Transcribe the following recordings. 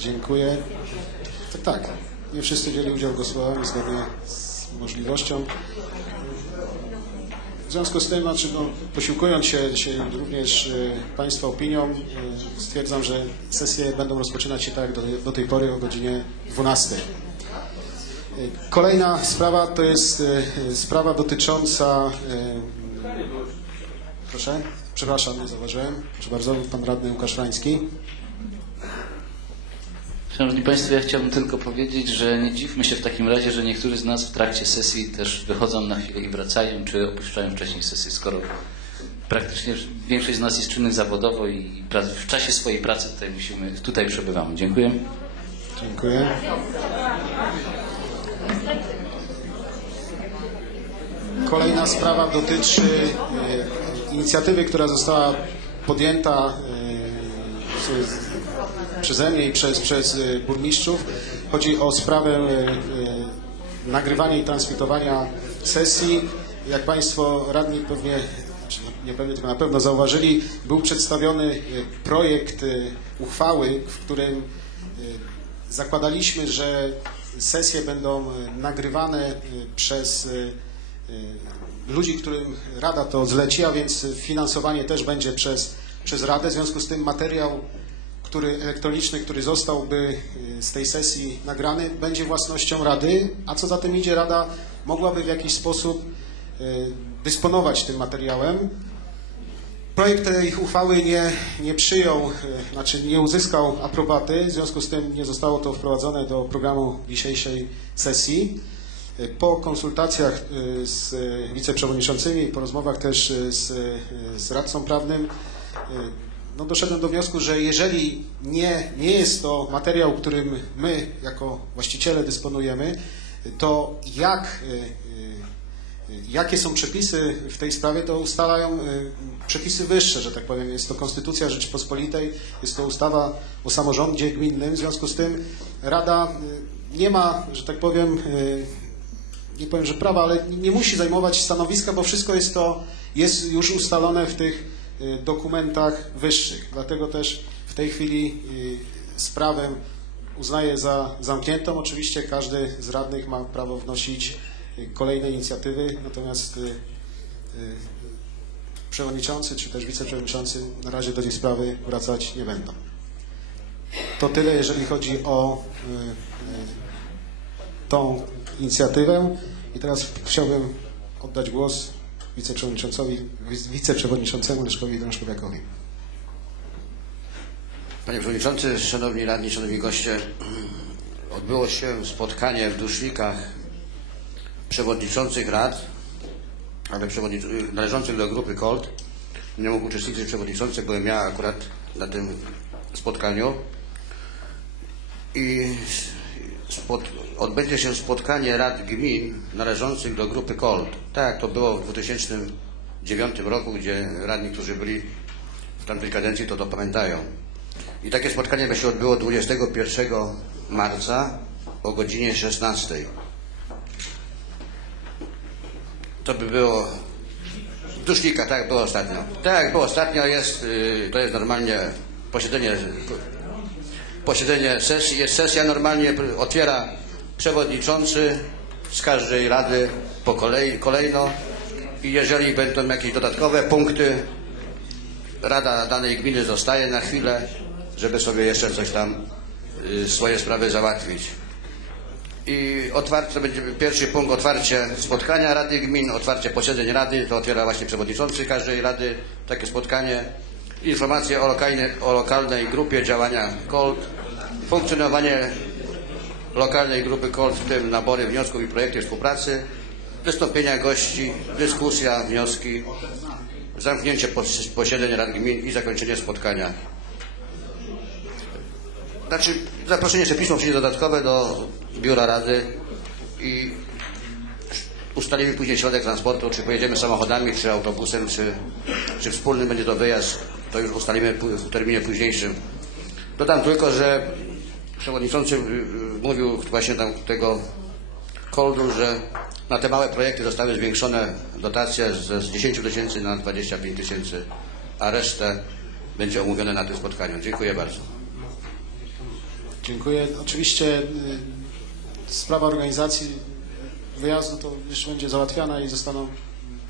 Dziękuję. Tak, tak. Nie wszyscy wzięli udział w głosowaniu zgodnie z możliwością. W związku z tym, znaczy, no, posiłkując się, się również e, Państwa opinią, e, stwierdzam, że sesje będą rozpoczynać się tak jak do, do tej pory o godzinie 12. E, Kolejna sprawa to jest sprawa dotycząca. Proszę, przepraszam, nie zauważyłem. Proszę bardzo, pan radny Łukasz Frański. Szanowni Państwo, ja chciałbym tylko powiedzieć, że nie dziwmy się w takim razie, że niektórzy z nas w trakcie sesji też wychodzą na chwilę i wracają, czy opuszczają wcześniej sesję, skoro praktycznie większość z nas jest czynnych zawodowo i w czasie swojej pracy tutaj musimy, tutaj przebywamy. Dziękuję. Dziękuję. Kolejna sprawa dotyczy e, inicjatywy, która została podjęta e, przez- przeze mnie i przez, przez e, burmistrzów. Chodzi o sprawę e, nagrywania i transmitowania sesji. Jak Państwo radni pewnie, czy nie pewnie, tylko na pewno zauważyli, był przedstawiony projekt uchwały, w którym Zakładaliśmy, że sesje będą nagrywane przez ludzi, którym Rada to zleci, a więc finansowanie też będzie przez, przez Radę. W związku z tym materiał, który elektroniczny, który zostałby e, z tej sesji nagrany, będzie własnością Rady, a co za tym idzie, Rada mogłaby w jakiś sposób e, dysponować tym materiałem. Projekt tej uchwały nie, nie przyjął, e, znaczy nie uzyskał aprobaty, w związku z tym nie zostało to wprowadzone do programu dzisiejszej sesji. E, Po konsultacjach e, z wiceprzewodniczącymi, po rozmowach też e, z, z radcą prawnym, no doszedłem do wniosku, że jeżeli nie, nie jest to materiał, którym my jako właściciele dysponujemy, to jak Jakie są przepisy w tej sprawie, to ustalają y, przepisy wyższe, że tak powiem. Jest to Konstytucja Rzeczypospolitej, jest to ustawa o samorządzie gminnym. W związku z tym Rada y, nie ma, że tak powiem, y, nie powiem, że prawa, ale nie musi zajmować stanowiska, bo wszystko jest to jest już ustalone w tych y, dokumentach wyższych. Dlatego też w tej chwili y, sprawę uznaję za zamkniętą. Oczywiście każdy z radnych ma prawo wnosić y, kolejne inicjatywy, natomiast przewodniczący czy też wiceprzewodniczący na razie do tej sprawy wracać nie będą. To tyle, jeżeli chodzi o tą inicjatywę. I teraz chciałbym oddać głos wiceprzewodniczącowi, wiceprzewodniczącemu Leszkowi Drążkowiakowi. Panie Przewodniczący, Szanowni Radni, Szanowni Goście, odbyło się spotkanie w Dusznikach przewodniczących rad, ale przewodnic- należących do grupy KOLT. Nie mógł uczestniczyć przewodniczący, byłem ja akurat na tym spotkaniu. I spot- odbędzie się spotkanie rad gmin należących do grupy KOLT. Tak jak to było w 2009 roku, gdzie radni, którzy byli w tamtej kadencji, to to pamiętają. I takie spotkanie by się odbyło 21 marca o godzinie 16. To by było Dusznika, tak było ostatnio. Tak było ostatnio, jest, y, to jest normalnie posiedzenie, posiedzenie sesji. Jest sesja normalnie, otwiera przewodniczący z każdej rady po kolei, kolejno. I jeżeli będą jakieś dodatkowe punkty, Rada danej gminy zostaje na chwilę, żeby sobie jeszcze coś tam y, swoje sprawy załatwić. I otwarcie będzie pierwszy punkt otwarcie spotkania Rady Gmin, otwarcie posiedzeń Rady, to otwiera właśnie przewodniczący każdej Rady takie spotkanie. Informacje o lokalnej, o lokalnej grupie działania KOLT, funkcjonowanie lokalnej grupy KOLT, w tym nabory wniosków i projekty współpracy, wystąpienia gości, dyskusja, wnioski, zamknięcie pos- posiedzeń Rad Gmin i zakończenie spotkania. Znaczy, zaproszenie jeszcze pismo przyjdzie dodatkowe do biura Rady i ustalimy później środek transportu, czy pojedziemy samochodami, czy autobusem, czy, czy wspólny będzie to wyjazd, to już ustalimy w terminie późniejszym. Dodam tylko, że przewodniczący y, y, mówił właśnie tam tego koldu, że na te małe projekty zostały zwiększone dotacje z, z 10 tysięcy na 25 tysięcy, a resztę będzie omówione na tym spotkaniu. Dziękuję bardzo. Dziękuję. Oczywiście y, sprawa organizacji wyjazdu to jeszcze będzie załatwiana i zostaną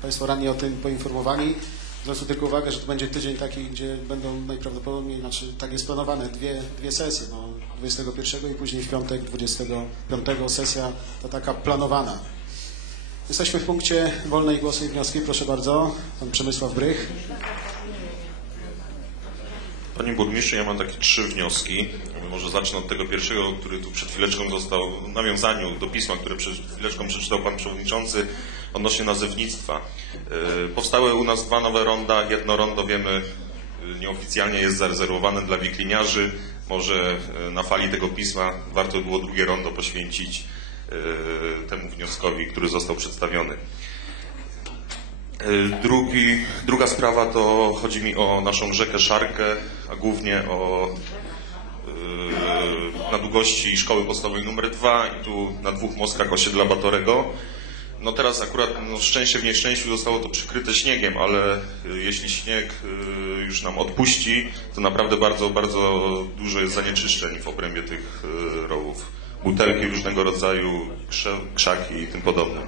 Państwo ranni o tym poinformowani. Zwrócę tylko uwagę, że to będzie tydzień taki, gdzie będą najprawdopodobniej, znaczy tak jest planowane, dwie, dwie sesje, no, 21 i później w piątek 25 sesja, to taka planowana. Jesteśmy w punkcie wolnej głosy i wnioski. Proszę bardzo, pan Przemysław Brych. Panie burmistrzu, ja mam takie trzy wnioski. Może zacznę od tego pierwszego, który tu przed chwileczką został w nawiązaniu do pisma, które przed chwileczką przeczytał pan przewodniczący odnośnie nazewnictwa. Yy, Powstały u nas dwa nowe ronda. Jedno rondo wiemy yy, nieoficjalnie jest zarezerwowane dla wikliniarzy. Może yy, na fali tego pisma warto było drugie rondo poświęcić temu wnioskowi, który został przedstawiony. Y, Drugi, druga sprawa to chodzi mi o naszą rzekę Szarkę, a głównie o y, na długości szkoły podstawowej numer 2 i tu na dwóch mostkach osiedla Batorego. No teraz akurat no, szczęście w nieszczęściu zostało to przykryte śniegiem, ale y, jeśli śnieg y, już nam odpuści, to naprawdę bardzo, bardzo dużo jest zanieczyszczeń w obrębie tych y, rowów. Butelki różnego rodzaju, krzaki i tym podobne.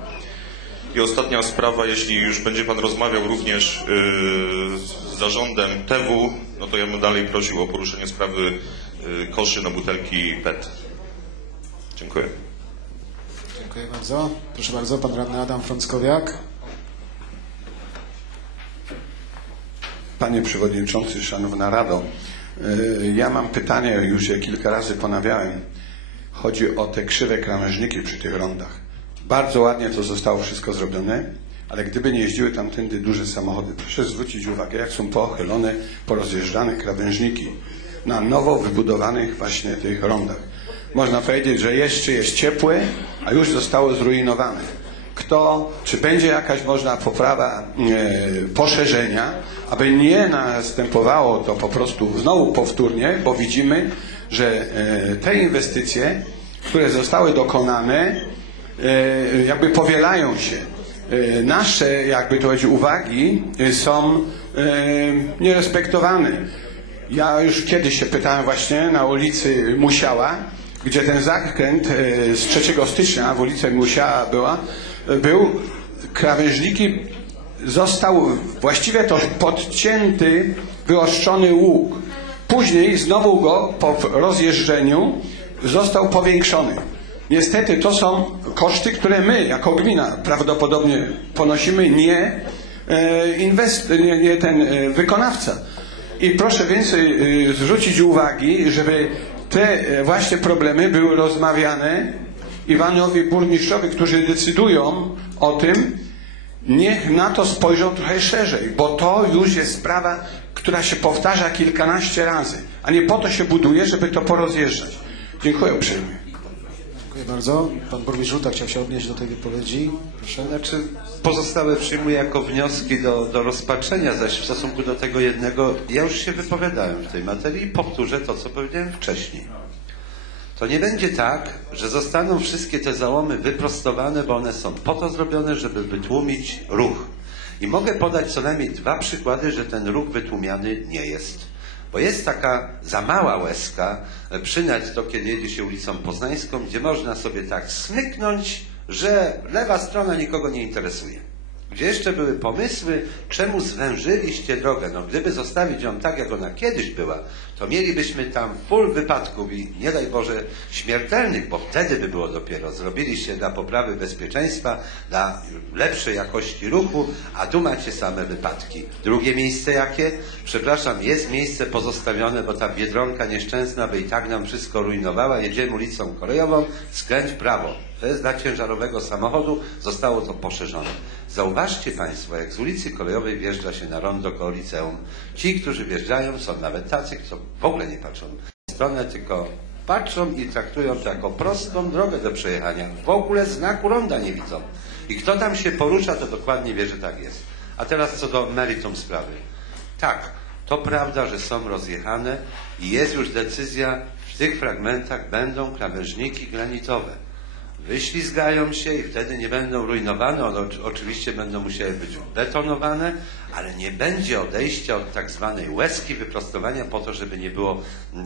I ostatnia sprawa, jeśli już będzie Pan rozmawiał również z zarządem TW, no to ja bym dalej prosił o poruszenie sprawy koszy na butelki PET. Dziękuję. Dziękuję bardzo. Proszę bardzo, pan radny Adam Frąckowiak. Panie Przewodniczący, Szanowna Rado, y, ja mam pytanie, już je kilka razy ponawiałem. Chodzi o te krzywe krawężniki przy tych rondach. Bardzo ładnie to zostało wszystko zrobione, ale gdyby nie jeździły tamtędy duże samochody, proszę zwrócić uwagę, jak są poochylone, porozjeżdżane krawężniki na nowo wybudowanych właśnie tych rondach. Można powiedzieć, że jeszcze jest ciepłe, a już zostało zrujnowane kto, czy będzie jakaś można poprawa e, poszerzenia, aby nie następowało to po prostu znowu powtórnie, bo widzimy, że e, te inwestycje, które zostały dokonane, e, jakby powielają się. E, nasze, jakby to powiedzieć, uwagi e, są e, nierespektowane. Ja już kiedyś się pytałem właśnie na ulicy Musiała, gdzie ten zakręt e, z 3 stycznia w ulicę Musiała była, e, był, krawężniki został właściwie to podcięty, wyoszczony łuk. Później znowu go po rozjeżdżeniu został powiększony. Niestety to są koszty, które my jako gmina prawdopodobnie ponosimy, nie, e, inwest, nie, nie ten wykonawca. I proszę więcej zwrócić uwagi, żeby te e, właśnie problemy były rozmawiane Iwanowi burmistrzowi, którzy decydują o tym, niech na to spojrzą trochę szerzej, bo to już jest sprawa, która się powtarza kilkanaście razy, a nie po to się buduje, żeby to porozjeżdżać. Dziękuję uprzejmie. Dziękuję bardzo. Pan burmistrz Żółta chciał się odnieść do tej wypowiedzi. Proszę. Znaczy, pozostałe przyjmuję jako wnioski do, do rozpatrzenia, zaś w stosunku do tego jednego, ja już się wypowiadałem w tej materii i powtórzę to, co powiedziałem wcześniej. To nie będzie tak, że zostaną wszystkie te załomy wyprostowane, bo one są po to zrobione, żeby wytłumić ruch. I mogę podać co najmniej dwa przykłady, że ten ruch wytłumiany nie jest. Bo jest taka za mała łezka e, przy netto, kiedy jedzie się ulicą Poznańską, gdzie można sobie tak smyknąć, że lewa strona nikogo nie interesuje. Gdzie jeszcze były pomysły, czemu zwężyliście drogę. No gdyby zostawić ją tak, jak ona kiedyś była, to mielibyśmy tam full wypadków i nie daj Boże śmiertelnych, bo wtedy by było dopiero. Zrobiliście dla poprawy bezpieczeństwa, dla lepszej jakości ruchu, a tu macie same wypadki. Drugie miejsce jakie? Przepraszam, jest miejsce pozostawione, bo ta biedronka nieszczęsna by i tak nam wszystko rujnowała. Jedziemy ulicą kolejową, skręć prawo. To jest dla ciężarowego samochodu, zostało to poszerzone. Zauważcie Państwo, jak z ulicy kolejowej wjeżdża się na rondo koło liceum. Ci, którzy wjeżdżają, są nawet tacy, którzy w ogóle nie patrzą w stronę, tylko patrzą i traktują to jako prostą drogę do przejechania. W ogóle znaku ronda nie widzą. I kto tam się porusza, to dokładnie wie, że tak jest. A teraz co do meritum sprawy. Tak, to prawda, że są rozjechane i jest już decyzja, w tych fragmentach będą krawężniki granitowe. Wyślizgają się i wtedy nie będą rujnowane, one oczy- oczywiście będą musiały być betonowane, ale nie będzie odejścia od tak zwanej łezki wyprostowania po to, żeby nie było e,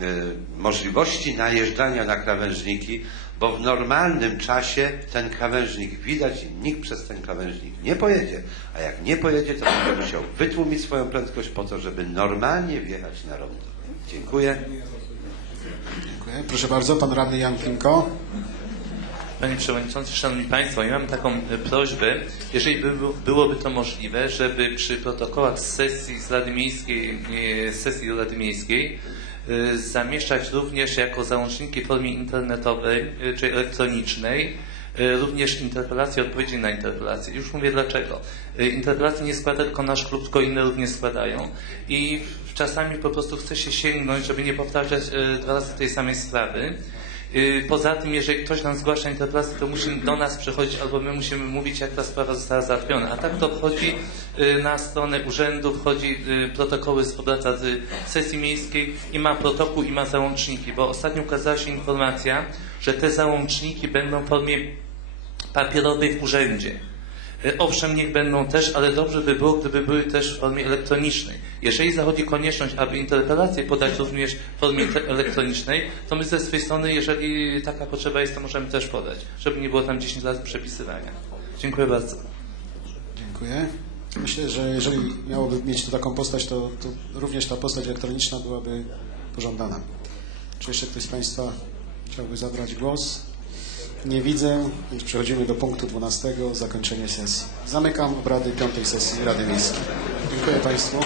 możliwości najeżdżania na krawężniki, bo w normalnym czasie ten krawężnik widać i nikt przez ten krawężnik nie pojedzie, a jak nie pojedzie, to będzie musiał wytłumić swoją prędkość po to, żeby normalnie wjechać na rondo. Dziękuję. Dziękuję. Proszę bardzo, pan radny Jan Klimko. Panie Przewodniczący, Szanowni Państwo, ja mam taką e, prośbę, jeżeli by, byłoby to możliwe, żeby przy protokołach z sesji z Rady Miejskiej, e, sesji Rady Miejskiej e, zamieszczać również jako załączniki w formie internetowej czy elektronicznej również interpelacje, odpowiedzi na interpelacje. Już mówię dlaczego. Interpelacje nie składa tylko nasz klub, tylko inne również składają i czasami po prostu chce się sięgnąć, żeby nie powtarzać dwa razy tej samej sprawy. Yy, Poza tym, jeżeli ktoś nam zgłasza interpelację, to musi do nas przychodzić, albo my musimy mówić, jak ta sprawa została załatwiona. A tak to wchodzi yy, na stronę urzędu, wchodzi yy, protokoły z obraca z sesji miejskiej i ma protokół i ma załączniki, bo ostatnio ukazała się informacja, że te załączniki będą w formie papierowej w urzędzie. E, Owszem, niech będą też, ale dobrze by było, gdyby były też w formie elektronicznej. Jeżeli zachodzi konieczność, aby interpelację podać również w formie elektronicznej, to my ze swojej strony, jeżeli taka potrzeba jest, to możemy też podać, żeby nie było tam 10 lat przepisywania. Dziękuję bardzo. Dziękuję. Myślę, że jeżeli miałoby mieć to taką postać, to, to również ta postać elektroniczna byłaby pożądana. Czy jeszcze ktoś z Państwa chciałby zabrać głos? Nie widzę, więc przechodzimy do punktu 12, zakończenie sesji. Zamykam obrady piątej sesji Rady Miejskiej. Dziękuję Państwu.